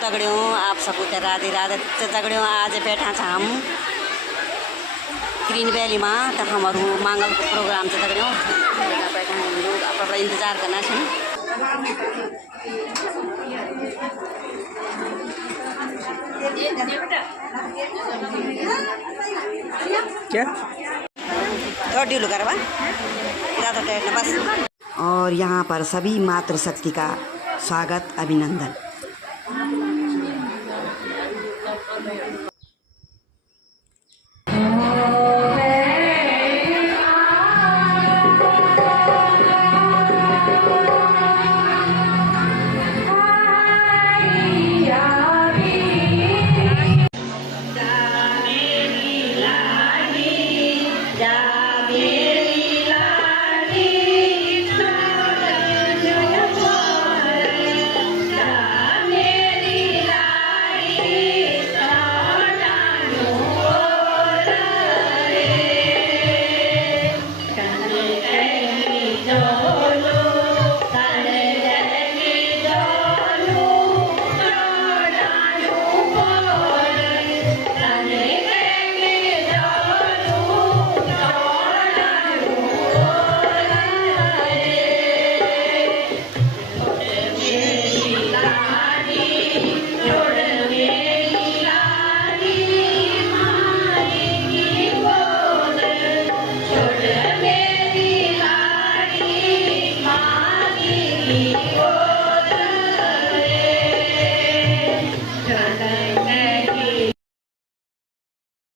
तगड़ियों आप सबको तो राधे राधे तगड़ियों आज बैठा था हम ग्रीन वैली में तो हमारू मांगल प्रोग्राम से तगड़ियों बैठा हम लोग अपना इंतजार करना है। क्या तो ड्यूल करवा ज़्यादा टेट बस। और यहाँ पर सभी मातृशक्ति का स्वागत अभिनंदन।